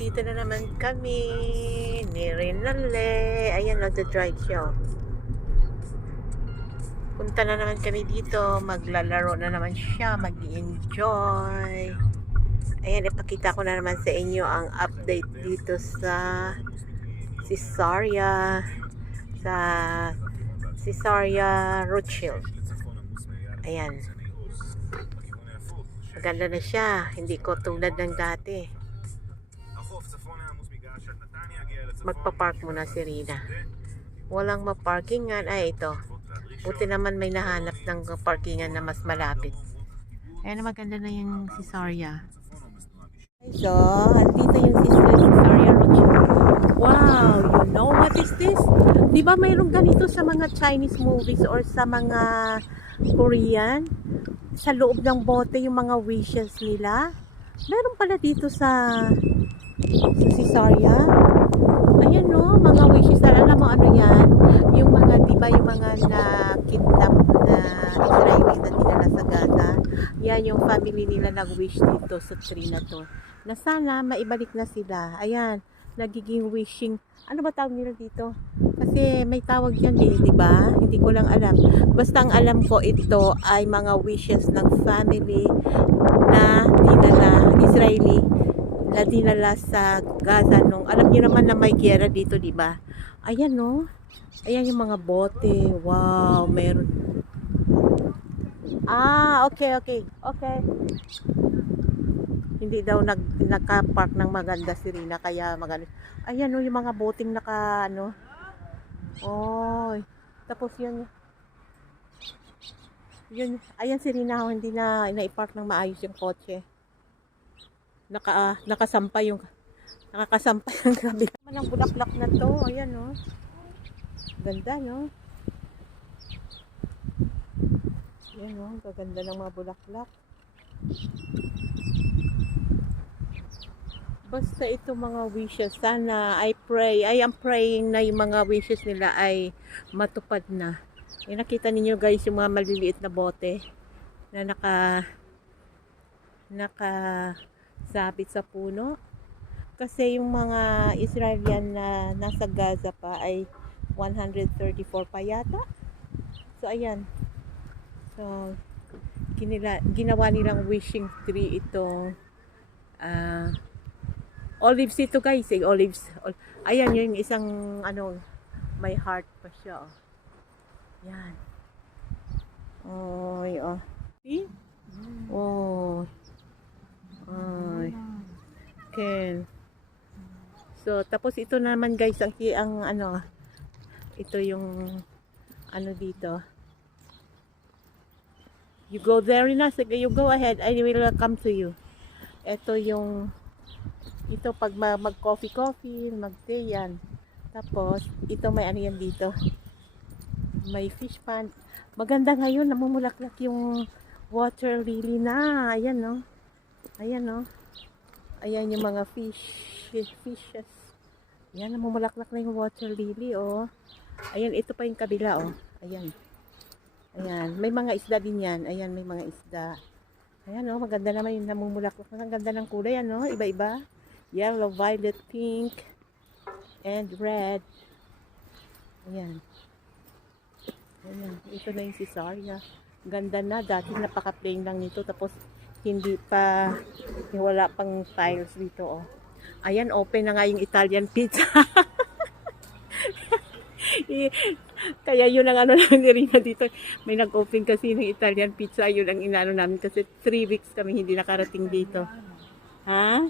Nandito na naman kami ni Rinale. Ayan, nagda-drive siya. oh. Punta na naman kami dito. Maglalaro na naman siya. mag enjoy Ayan, ipakita ko na naman sa inyo ang update dito sa Cesaria sa Cesaria Rothschild. Ayan. Maganda na siya. Hindi ko tulad ng dati. Magpa-park muna si Rina. Walang maparkingan. Ay, ito. Buti naman may nahanap ng parkingan na mas malapit. Ayan, maganda na yung Cesaria. So, andito yung Cesaria Rothschild. Wow, you know what is this? Di ba mayroong ganito sa mga Chinese movies or sa mga Korean? Sa loob ng bote yung mga wishes nila? Meron pala dito sa sa Cesaria. Ayan no, mga wishes na alam mo ano yan? Yung mga, di ba yung mga na kidnap na Israeli na dinala sa Gaza? Yan yung family nila nag-wish dito sa tree na to. Na sana maibalik na sila. Ayan, nagiging wishing. Ano ba tawag nila dito? Kasi may tawag yan eh, di ba? Hindi ko lang alam. Basta ang alam ko ito ay mga wishes ng family na dinala, Israeli, na dinala sa Gaza nung, alam niyo naman na may gera dito, di ba? Ayan no. Ayan yung mga bote. Wow, meron. Ah, okay, okay. Okay. Hindi daw nag naka-park ng maganda si Rina kaya maganda. Ayan no, yung mga boting naka ano. Oy. Tapos yun yun, ayan si Rina, oh, hindi na na-park ng maayos yung kotse. Naka, ah, nakasampay yung nakakasampay ang gabi. Naman ang bulaklak na to, ayan no. Ganda no. Ayan no, gaganda ng mga bulaklak. Basta ito mga wishes, sana I pray, I am praying na yung mga wishes nila ay matupad na. Eh, nakita ninyo guys yung mga maliliit na bote na naka naka sabit sa puno. Kasi yung mga Israelian na nasa Gaza pa ay 134 pa yata. So ayan. So ginila, ginawa nilang wishing tree itong ah olives ito guys, eh, olives. Ol- Ayan yung isang ano may heart pa siya. Oh. Yan. Oy, oh. See? Oh. Oy. Ken. So, tapos ito naman guys, ang, ang ano, ito yung ano dito. You go there na, sige, you go ahead, I will come to you. Ito yung, ito pag ma- mag-coffee-coffee, mag-tea yan. Tapos, ito may ano yan dito. May fish pond. Maganda ngayon, namumulaklak yung water lily na. Ayan, no? Ayan, no? Ayan yung mga fish, fishes. Ayan, namumulaklak na yung water lily, oh. Ayan, ito pa yung kabila, oh. Ayan. Ayan, may mga isda din yan. Ayan, may mga isda. Ayan, oh, maganda naman yung namumulaklak. Ang ganda ng kulay, ano? Iba-iba. Yellow, violet, pink, and red. Ayan. Ayan, ito na yung Cesaria. Ganda na. Dati napaka-plain lang nito. Tapos, hindi pa, wala pang tiles dito, oh. Ayan, open na nga yung Italian pizza. I- Kaya yun ang ano namin ni Rina dito. May nag-open kasi ng Italian pizza. Yun ang inano namin kasi 3 weeks kami hindi nakarating dito. Ha?